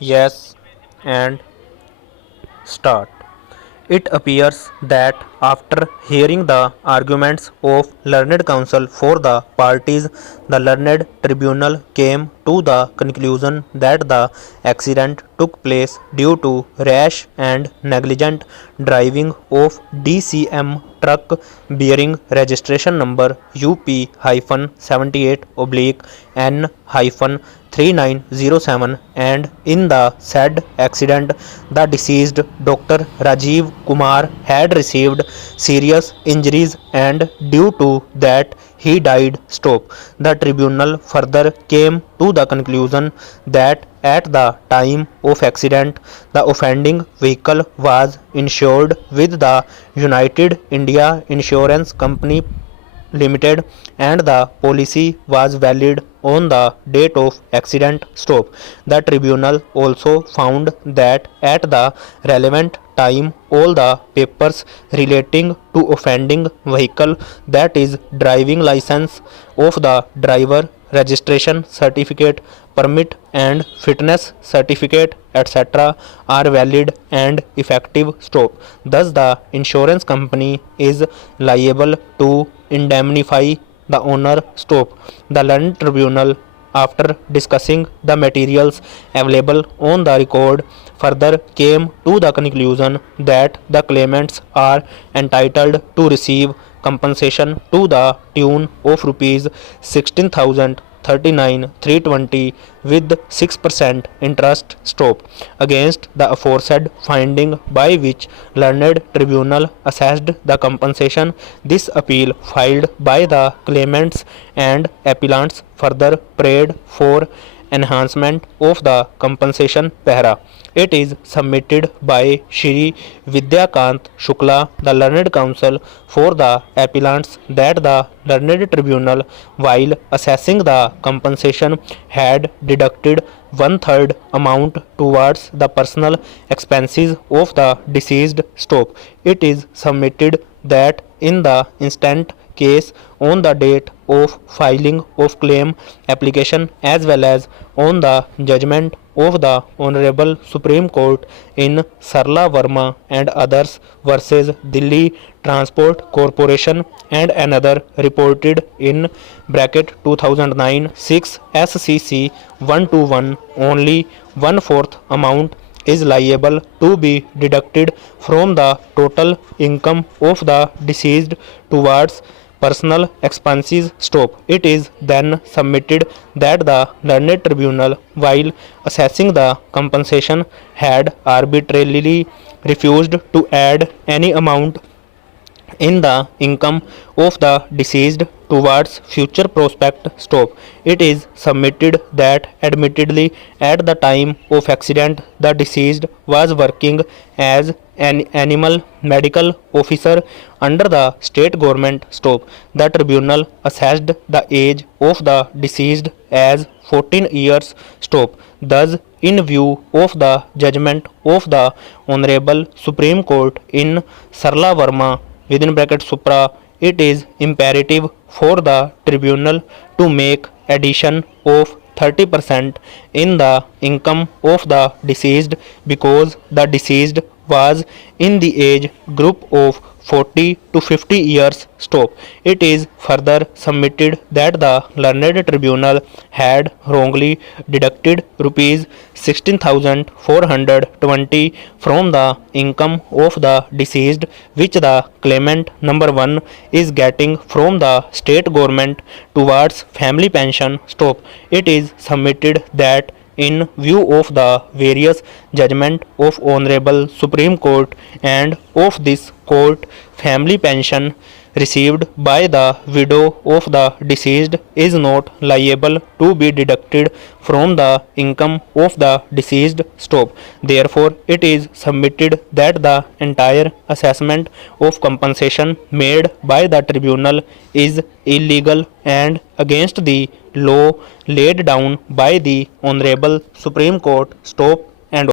Yes, and start. It appears that after hearing the arguments of learned counsel for the parties, the learned tribunal came to the conclusion that the accident took place due to rash and negligent driving of DCM truck bearing registration number UP-78/N-3907, and in the said accident the deceased Dr. Rajiv Kumar had received serious injuries, and due to that he died. Stop. The tribunal further came to the conclusion that at the time of accident the offending vehicle was insured with the United India Insurance Company Limited and the policy was valid on the date of accident. Stop. The tribunal also found that at the relevant time all the papers relating to offending vehicle, that is driving license of the driver, registration certificate, permit and fitness certificate, etc., are valid and effective. Stop. Thus the insurance company is liable to indemnify the owner. Stop. The learned tribunal, after discussing the materials available on the record, further came to the conclusion that the claimants are entitled to receive compensation to the tune of rupees 16,039,320 with 6% interest. Stop. Against the aforesaid finding by which learned tribunal assessed the compensation, this appeal filed by the claimants and appellants further prayed for enhancement of the compensation para. It is submitted by Shri Vidyakant Shukla, the learned counsel for the appellants, that the learned tribunal, while assessing the compensation, had deducted one-third amount towards the personal expenses of the deceased. Stop. It is submitted that in the instant case, on the date of filing of claim application as well as on the judgment of the Honorable Supreme Court in Sarla Verma and others versus Delhi Transport Corporation and another, reported in bracket 2009 6 SCC 121, only one-fourth amount is liable to be deducted from the total income of the deceased towards personal expenses. Stop. It is then submitted that the learned tribunal, while assessing the compensation, had arbitrarily refused to add any amount in the income of the deceased towards future prospect. Stop. It is submitted that admittedly at the time of accident the deceased was working as an animal medical officer under the state government. Stop. The tribunal assessed the age of the deceased as 14 years. Stop. Thus, in view of the judgment of the Honorable Supreme Court in Sarla Verma within bracket Supra, it is imperative for the tribunal to make addition of 30% in the income of the deceased because the deceased was in the age group of 40 to 50 years. Stop. It is further submitted that the learned tribunal had wrongly deducted rupees 16,420 from the income of the deceased, which the claimant number 1 is getting from the state government towards family pension. Stop. It is submitted that in view of the various judgment of Honorable Supreme Court and of this court, family pension received by the widow of the deceased is not liable to be deducted from the income of the deceased. Stop. Therefore, it is submitted that the entire assessment of compensation made by the tribunal is illegal and against the law laid down by the Honorable Supreme Court. Stop.